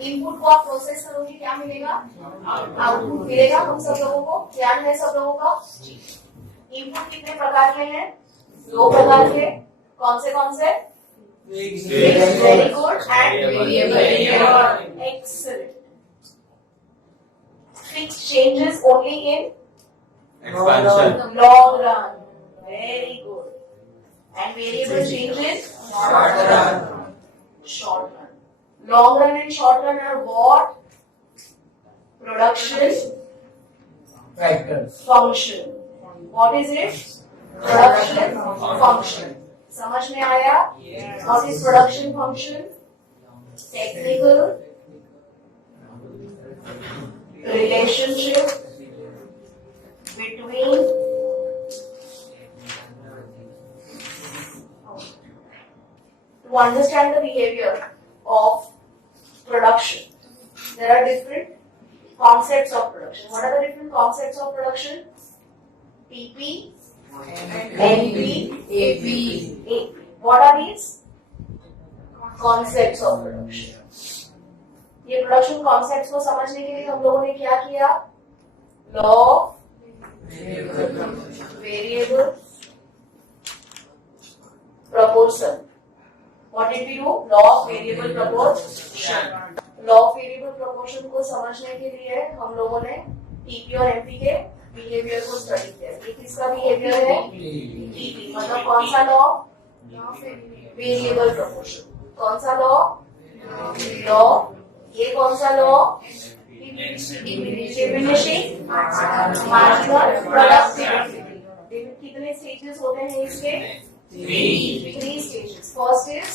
इनपुट को आप प्रोसेस करोगे क्या मिलेगा? आउटपुट मिलेगा हम सब लोगों को। ध्यान है सब लोगों का? इनपुट कितने प्रकार के हैं? 2 प्रकार के। कौन से? Very good and variable. Excellent. Fixed changes only in expansion, long run. Very good. And variable changes short run. Long run and short run are what? Production factors. function. What is it? Production function. समझ में आया? What is production function? Technical relationship between to understand the behavior of production. There are different concepts of production. What are the different concepts of production? PP, NP, AP. What are these concepts of production? ये production concepts को समझने के लिए हम लोगों ने क्या किया? Law of variable proportion. What did we do? Law of variable proportion. Law of variable proportion को समझने के लिए हम लोगों ने टीपी और एमपी के बिहेवियर को स्टडी किया. ये किसका बिहेवियर है? टीपी. मतलब कौन सा लॉ? Variable proportion. कौन सा लॉ? लॉ. ये कौन सा लॉ? Diminishing marginal productivity. कितने स्टेजेस होते हैं इसके? 3 stages. First is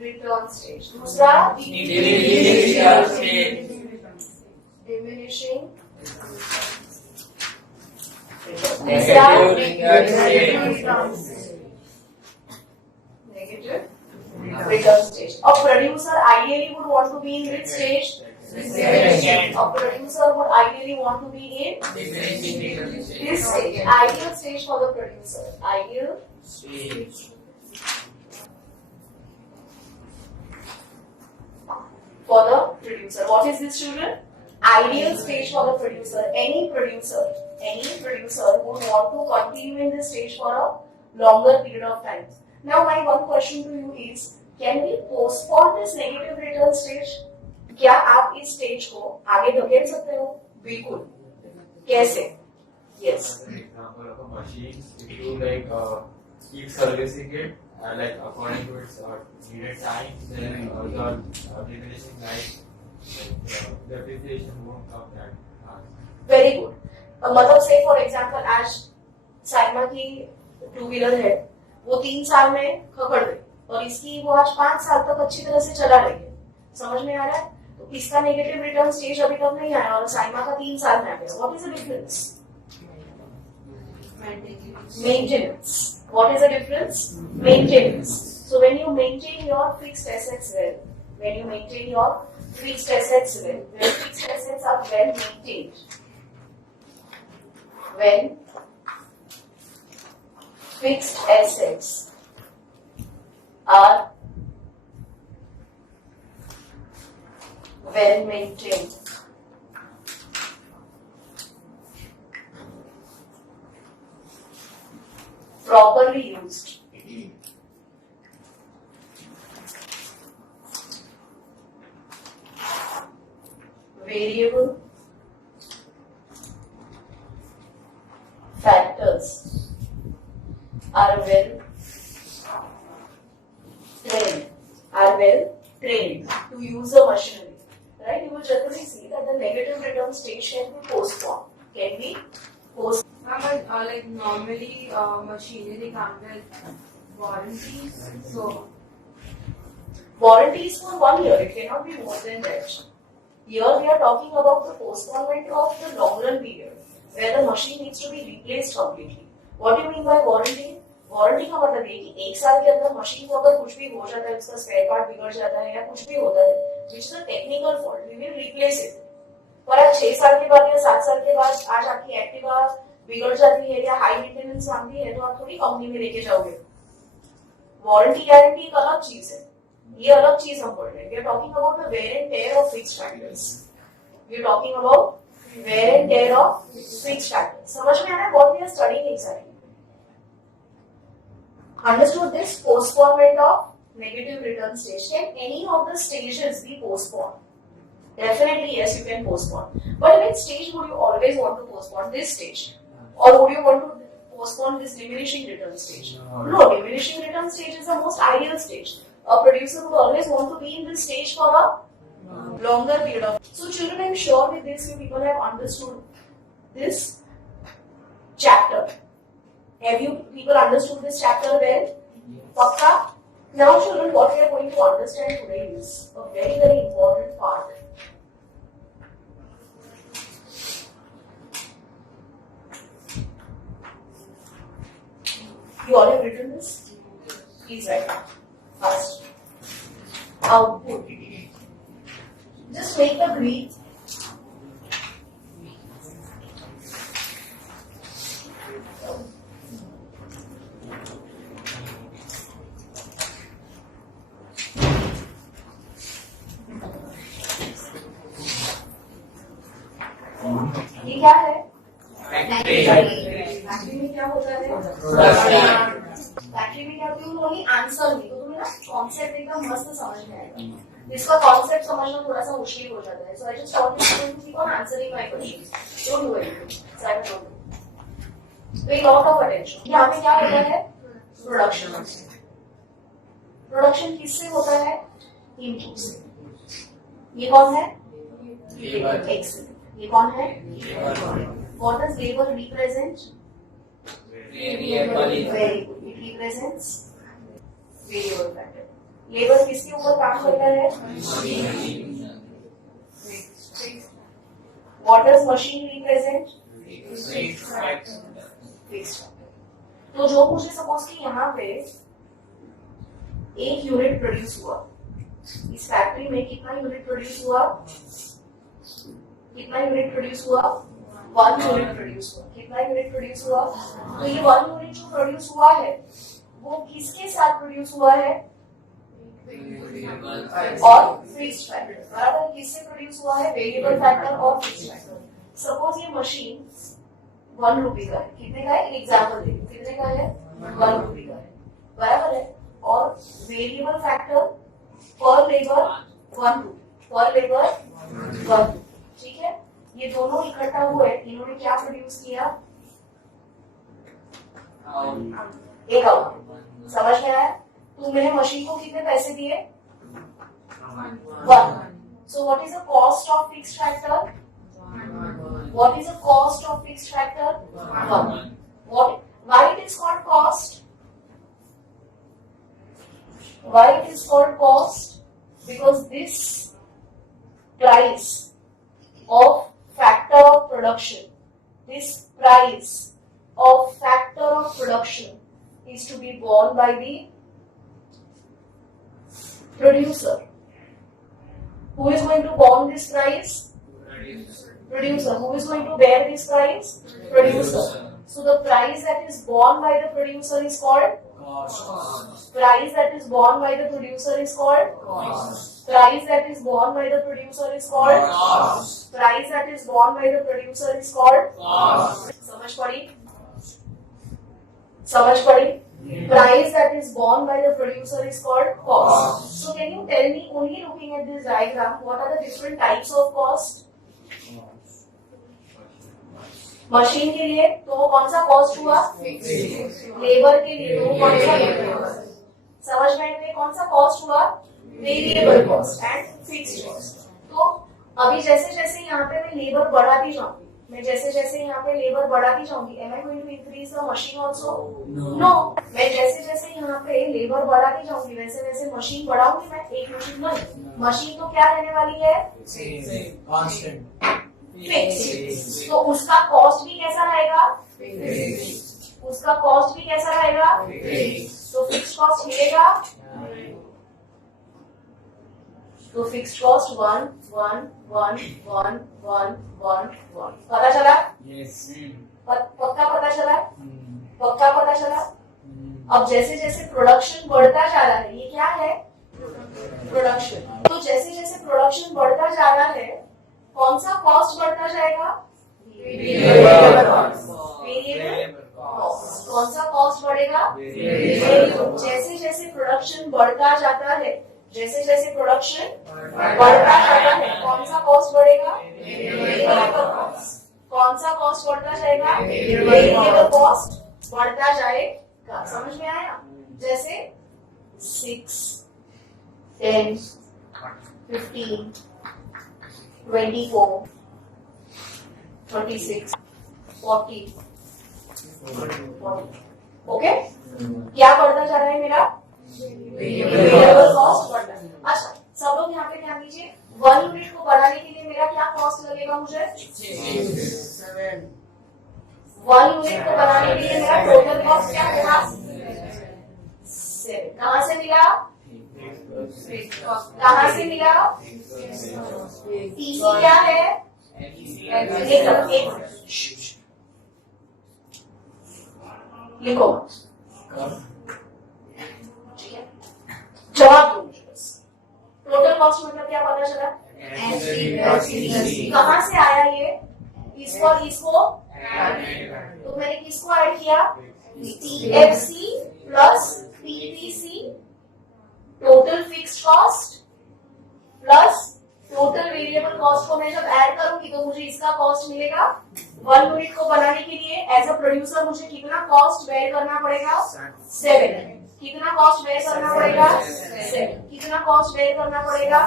return stage. दूसरा डिमिनिशिंग. तीसरा negative return stage. A producer ideally would want to be in which stage? A producer would ideally want to be in this stage. Ideal stage for the producer. Ideal stage for the producer. What is this, children? Ideal stage for the producer. Any producer would want to continue in this stage for a longer period of time. Now my one question to you is, can we postpone this negative return stage? क्या आप इस स्टेज को आगे धकेल सकते हो? बिल्कुल. कैसे? Yes. For example of a machine, if you keep servicing it according to its needed time, then the diminishing depreciation won't come that fast. Very good. मतलब से for example आज साइमा की 2-wheeler है, वो 3 साल में खकड़ गई और इसकी वो आज 5 साल तक अच्छी तरह से चला रही है. समझ में आ रहा है? तो इसका नेगेटिव रिटर्न स्टेज अभी तक नहीं आया और साइमा का 3 साल में आ गया. What is the difference? Maintenance. What is the difference? Maintenance. So when you maintain your fixed assets well, when fixed assets are well maintained, when fixed assets are well maintained, properly used, variable factors are well trained to use the machinery. Right? You will generally see that the negative return stage can be postponed. Can be postponed. Like normally machinery comes with warranties. So warranties for 1 year. It cannot be more than that. Here we are talking about the postponement of the long run period, where the machine needs to be replaced completely. What do you mean by warranty? Warranty का मतलब ये कि 1 साल के अंदर मशीन को अगर कुछ भी हो जाता है, उसका स्पेयर पार्ट बिगड़ जाता है या कुछ भी होता है, which is a technical fault, we will replace it. पर आज 6 साल के बाद या 7 साल के बाद आज आपकी एक्टिवा बिगड़ जाती है या हाई मेंटेनेंस मांगती है, तो आप थोड़ी कंपनी में लेके जाओगे. वारंटी गारंटी एक अलग चीज है, ये अलग चीज हम बोल रहे हैं. We are talking about the wear and tear of fixed factors. We are talking about wear and tear of fixed factors. समझ में आ रहा है what we are studying exactly? Understood this? Postponement of negative return stage. Can any of the stages be postponed? Definitely yes, you can postpone. But which stage would you always want to postpone? This stage, or would you want to postpone this diminishing return stage? No, diminishing return stage is the most ideal stage. A producer would always want to be in this stage for a longer period of. So children, I'm sure with this you people have understood this chapter. Have you people understood this chapter well? Pakka? Now children, what we are going to understand today is a very very important part. You all have written this? Please write down. First, output. Just make the breathe. ये क्या है? फैक्ट्री में क्या होता है? फैक्ट्री में क्या होता है? ओनली आंसर नहीं, तो तुम्हें ना कॉन्सेप्ट एकदम मस्त समझ में आएगा. इसका कॉन्सेप्ट समझना थोड़ा सा मुश्किल हो जाता है. So I just want you to keep on answering my questions. Don't do it. Side don't. Pay lot of attention. यहाँ पे क्या होता है? प्रोडक्शन. प्रोडक्शन किससे होता है? इनपुट से. ये कौन है? लेबर. ये कौन है? What does labor represent? Variable. Very good. It represents variable factor. Labor किसके ऊपर काम करता है? What does machine represent? Fixed factor. Fixed factor. तो जो मुझे सपोज कि यहाँ पे एक यूनिट प्रोड्यूस हुआ, इस फैक्ट्री में कितना यूनिट प्रोड्यूस हुआ? कितना यूनिट प्रोड्यूस हुआ? 1 यूनिट प्रोड्यूस हुआ. कितना यूनिट प्रोड्यूस हुआ? तो ये 1 यूनिट जो प्रोड्यूस हुआ है वो किसके साथ प्रोड्यूस हुआ है? और फिक्स्ड फैक्टर. बराबर. किससे प्रोड्यूस हुआ है? वेरिएबल फैक्टर और फिक्स्ड फैक्टर. सपोज ये मशीन 1 रुपए का है. कितने का है? एग्जाम्पल देखो. कितने का है? 1 रुपए का है. बराबर है. और वेरिएबल फैक्टर पर लेबर 1 रुपए. पर लेबर 1 रुपए. ठीक है. ये दोनों इकट्ठा हुए, इन्होंने क्या प्रोड्यूस किया? एक आउटपुट. समझ में आया? तुमने मशीन को कितने पैसे दिए? 1. So what is the cost of fixed factor? What is the cost of fixed factor? 1. Why it is called cost? Why it is called cost? Because this price of factor of production, this price of factor of production is to be borne by the producer. Who is going to borne this price? Producer. Who is going to bear this price? Producer. So the price that is borne by the producer is called Cost. Price that is borne by the producer is called Cost. Price that is borne by the producer is called Cost. Price that is borne by the producer is called Cost. समझ पड़ी? समझ पड़ी? Price that is borne by the producer is called cost. So can you tell me, only looking at this diagram, what are the different types of cost? Machine के लिए तो कौन सा कॉस्ट हुआ? लेबर के लिए तो कौन सा? समझ में कौन सा कॉस्ट हुआ? Variable cost and fixed cost. तो अभी जैसे जैसे यहाँ पे मैं लेबर बढ़ाती जाऊंगी, मैं जैसे जैसे यहाँ पे लेबर बढ़ाती जाऊंगी, am I going to increase the machine also? No. मैं जैसे जैसे यहाँ पे लेबर बढ़ाती जाऊंगी वैसे वैसे मशीन बढ़ाऊंगी मैं. एक मशीन नहीं, मशीन तो क्या रहने वाली है? Constant. फिक्स. तो उसका कॉस्ट भी कैसा रहेगा? उसका कॉस्ट भी कैसा रहेगा? तो फिक्स्ड कॉस्ट मिलेगा. तो फिक्स्ड कॉस्ट 1 1 1 1 1 1 1. पता चला? Yes. पक्का पता चला? पक्का पता चला? अब जैसे जैसे प्रोडक्शन बढ़ता जा रहा है, ये क्या है? प्रोडक्शन। तो जैसे जैसे प्रोडक्शन बढ़ता जा रहा है, कौन सा कॉस्ट बढ़ता जाएगा? Variable cost. कौन सा कॉस्ट बढ़ेगा? जैसे जैसे प्रोडक्शन बढ़ता जाता है, जैसे जैसे प्रोडक्शन बढ़ता जाता है, कौन सा कॉस्ट बढ़ेगा? Variable cost. कौन सा कॉस्ट बढ़ता जाएगा? वेरिएबल कॉस्ट बढ़ता जाएगा। समझ में आया? जैसे 6, 10, 15, 24, 36, 40, ओके? क्या बढ़ता जा रहा है मेरा? वेरिएबल कॉस्ट बढ़ता है। अच्छा, सब लोग यहाँ पे ध्यान दीजिए, 1 यूनिट को बढ़ाने के लिए मेरा क्या कॉस्ट लगेगा? मुझे 1 यूनिट को बनाने के लिए मेरा टोटल कॉस्ट क्या होगा? 7। कहां से मिला? कहां से मिला? टीसी क्या है? एक लिखो, जवाब दो मुझे बस। टोटल कॉस्ट मतलब क्या पता चला? कहां से आया ये? इसको इसको तो मैंने किसको ऐड किया? TFC plus PTC, total fixed cost plus total variable cost को मैं जब ऐड करूंगी तो मुझे इसका कॉस्ट मिलेगा। 1 यूनिट को बनाने के लिए एज अ प्रोड्यूसर मुझे कितना कॉस्ट बेयर करना पड़ेगा? 7। कितना कॉस्ट बेयर करना पड़ेगा? 7। कितना कॉस्ट बेयर करना पड़ेगा?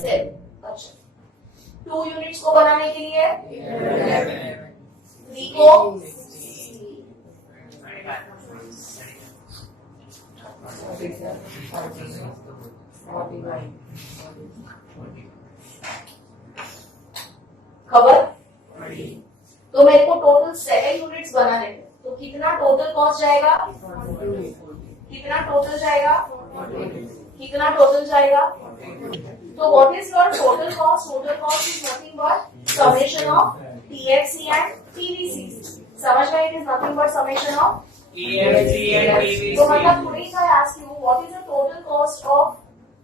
7। अच्छा, 2 यूनिट्स को बनाने के लिए 3 को खबर? तो मेरे को टोटल 7 यूनिट्स बनाने हैं, तो कितना टोटल कॉस्ट जाएगा? कितना टोटल जाएगा? कितना टोटल जाएगा? तो what is your total cost? Total cost is nothing but summation of TFC and TVC. समझ में? It is nothing but summation of TFC and TVC. तो मतलब today if I ask you what is the total cost of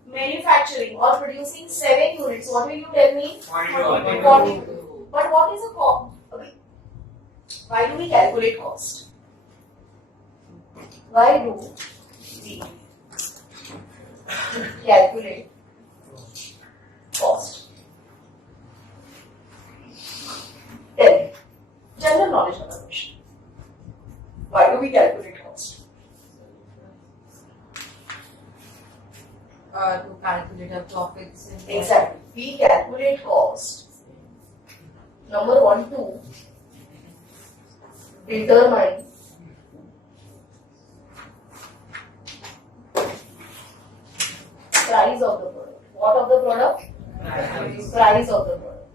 manufacturing or producing 7 units, what will you tell me? 42. But what is the cost? Why do we calculate cost? Why do we calculate cost? Tell me. General knowledge of the question. Why do we calculate cost? To calculate our profits. Exactly. We calculate cost. Number 1 to determine price of the product. What of the product? Price of the product.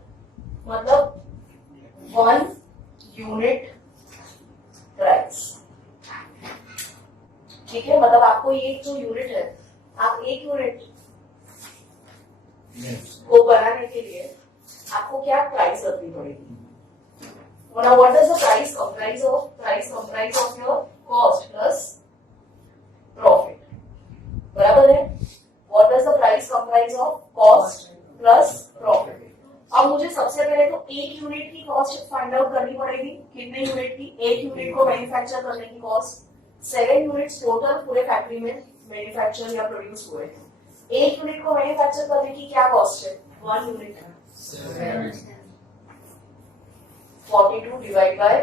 मतलब 1 unit price. ठीक है? मतलब आपको ये जो यूनिट है, आप 1 यूनिट को बनाने के लिए आपको क्या प्राइस रखनी पड़ेगी? Now what does the price comprise of? Price comprise of your cost plus profit. बराबर है? What does the price comprise of? Cost plus profit. अब मुझे सबसे पहले तो 1 यूनिट की कॉस्ट फाइंड आउट करनी पड़ेगी। कितने यूनिट की? 1 यूनिट को मैन्युफैक्चर करने की कॉस्ट। 7 यूनिट्स टोटल पूरे फैक्ट्री में मैन्युफैक्चर या प्रोड्यूस हुए हैं। 1 यूनिट को मैन्युफैक्चर करने की क्या कॉस्ट है? 1 यूनिट 42 डिवाइड बाय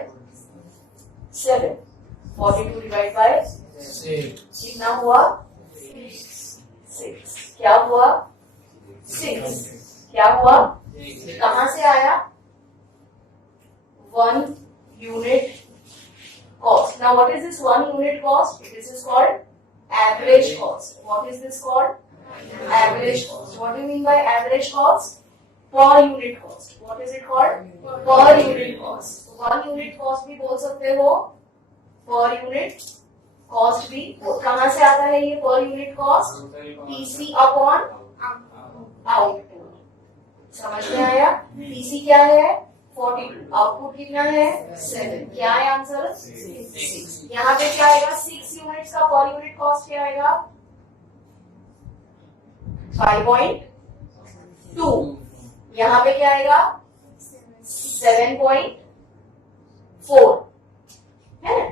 7। 42 डिवाइड बाय कितना हुआ? 6। क्या हुआ? 6। क्या हुआ? कहां से आया? 1 unit cost. Now what is this 1 unit cost? This is called average cost. What is this called? Average cost. What do you mean by average cost? Per unit cost. What is it called? Per unit cost. 1 unit cost भी बोल सकते हो, per unit cost भी। कहां से आता है ये per unit cost? PC upon output। समझ में आया? PC क्या है? 42 आउटपुट कितना है 7 क्या है आंसर 6 यहाँ पे क्या आएगा 6 यूनिट्स का पर यूनिट कॉस्ट क्या आएगा 5.2 यहाँ पे क्या आएगा 7.4 है ना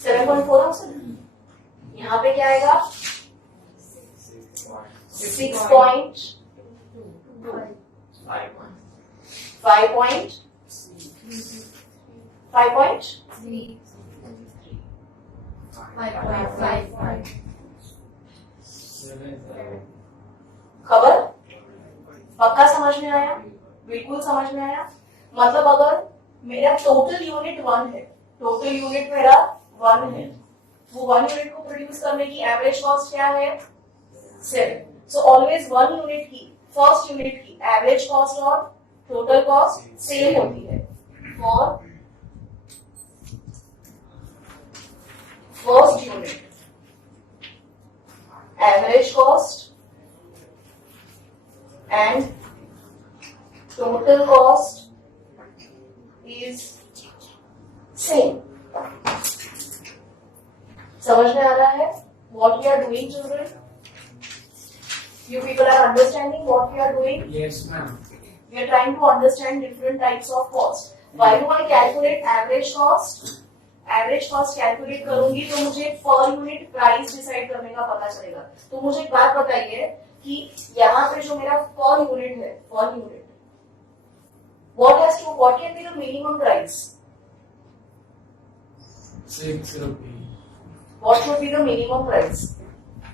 7.4 आंसर यहाँ पे क्या आएगा 6.2 5.3 खबर पक्का समझ में आया बिल्कुल समझ में आया मतलब अगर मेरा टोटल यूनिट 1 है टोटल यूनिट मेरा 1 है वो 1 यूनिट को प्रोड्यूस करने की एवरेज कॉस्ट क्या है 7 सो ऑलवेज 1 यूनिट की फर्स्ट यूनिट की एवरेज कॉस्ट और टोटल कॉस्ट सेम होती है for first unit average cost and total cost is same. समझ में आ रहा है what we are doing children? You people are understanding what we are doing? Yes, ma'am. We are trying to understand different types of cost. While I calculate average cost calculate करूंगी तो मुझे per unit price decide करने का पता चलेगा. तो मुझे एक बात बताइए कि यहाँ पे जो मेरा पर यूनिट है per unit what can be the minimum price 6 rupees. what should be the minimum price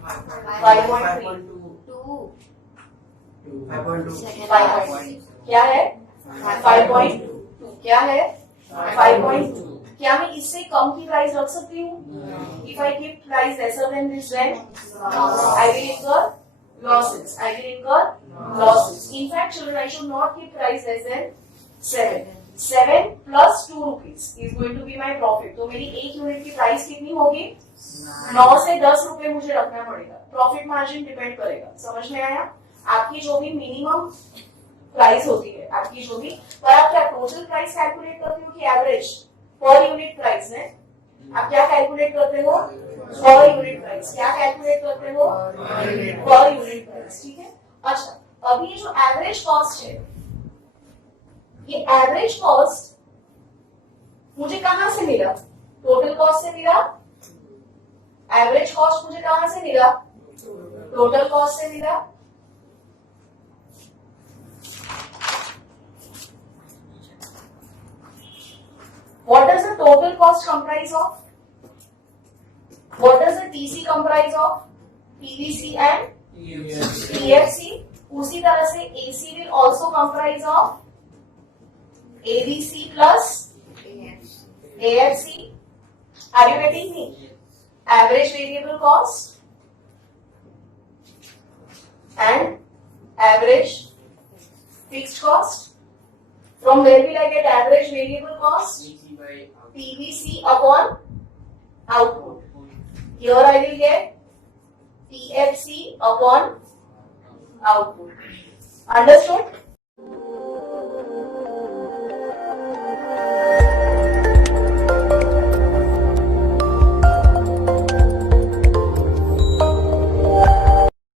5.3 5.2 क्या है 5.2 क्या है 5.2 क्या मैं इससे कम की प्राइस रख सकती हूँ if I keep price lesser than this then I will incur losses. I will incur losses. In fact, children, I should not keep price less than 7. 7 plus 2 rupees is going to be my profit. तो मेरी एक यूनिट की प्राइस कितनी होगी 9 से 10 रुपए मुझे रखना पड़ेगा. प्रॉफिट मार्जिन डिपेंड करेगा. समझ में आया? आपकी जो भी मिनिमम प्राइस होती है आपकी जो भी पर आप क्या टोटल प्राइस कैलकुलेट करते हो कि एवरेज पर यूनिट प्राइस है आप क्या कैलकुलेट करते हो पर यूनिट प्राइस क्या कैलकुलेट करते हो पर यूनिट प्राइस ठीक है अच्छा अब ये जो एवरेज कॉस्ट है ये एवरेज कॉस्ट मुझे कहां से मिला टोटल कॉस्ट से मिला एवरेज कॉस्ट मुझे कहां से मिला टोटल कॉस्ट से मिला What does the total cost comprise of? What does the TC comprise of? PVC and PFC. उसी तरह से AC will also comprise of ABC plus AFC. Are you getting me? Average variable cost and average fixed cost. From where will I get average variable cost? PVC upon output. Here I will get PFC upon output. Understood?